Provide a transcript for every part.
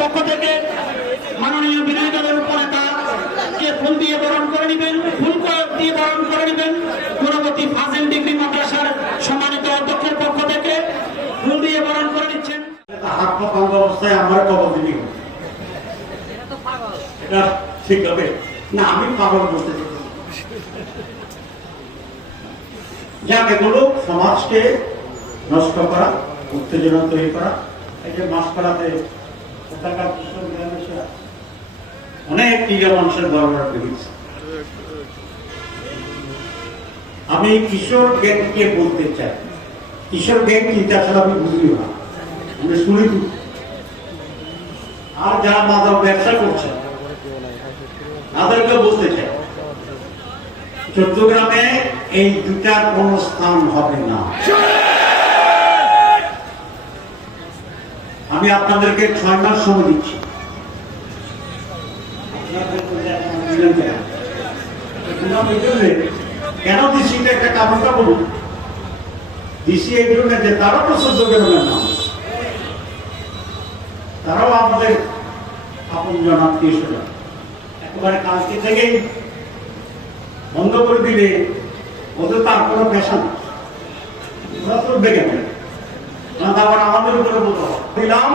পক্ষ থেকে মাননীয় বিরোধী দলের উপনেতাকে ফুল দিয়ে বরণ করে নেবেন, ফুল দিয়ে বরণ করে নেবেন। পূর্ববর্তী ফাজিল ডিগ্রি মাদ্রাসার সম্মানিত অধ্যক্ষের পক্ষ থেকে ফুল দিয়ে বরণ করে নিচ্ছেন। হাত পা ভাঙা অবস্থায় আমার কবর দিবি, এটা ঠিক হবে না? আমি পাগল বলতে চাই। যাক, এগুলো সমাজকে নষ্ট করা, উত্তেজনা তৈরি করা। এই যে মাসপাড়াতে অনেক টিকা মানুষের দরবার পেয়েছে। আমি কিশোর গ্যাংকে বলতে চাই, কিশোর গ্যাং কি তাছাড়া আমি বুঝিও না, আমি শুনি। আর যারা মাদক ব্যবসা করছে তাদেরকে বলতে চাই, চট্টগ্রামে এই দুটার কোন স্থান হবে না। আমি আপনাদেরকে 6 মাস সময় দিচ্ছি। কেন দিচ্ছি একটা কারণটা বলুন। দিচ্ছি এই জন্য যে তারা তো চট্টগ্রামের মানুষ, তারাও আমাদের আপনজন, আত্মীয়-স্বজন। একেবারে কালকে থেকেই বন্ধ করে দিলে ওদের তার কোনো পেশা না, ওরা চলবে কেন? আবার আমাদের উপরে দিলাম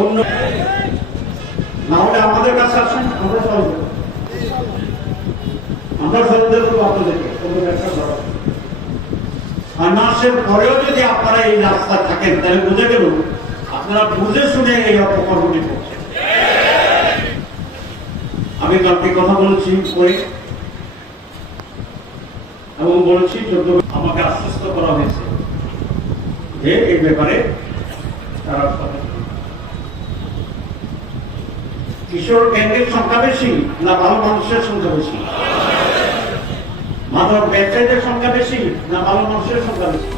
অন্য, না হলে আমাদের কাছে আসুন, আমরা সহজ, আমরা সহজের উপর আপনাদেরকে কোনো ব্যবসা করা। 6 মাসের পরেও যদি আপনারা এই রাস্তায় থাকেন, তাহলে বুঝে গেল আপনারা বুঝে শুনে এই অপকর্মটি করছেন। আমি কালকে কথা বলেছি করে এবং বলেছি, আমাকে আশ্বস্ত করা হয়েছে যে এই ব্যাপারে তারা কিশোর গ্যাংয়ের সংখ্যা বেশি না ভালো মানুষের সংখ্যা বেশি? মাদক ব্যবসায়ীদের সংখ্যা বেশি না ভালো মানুষের সংখ্যা বেশি?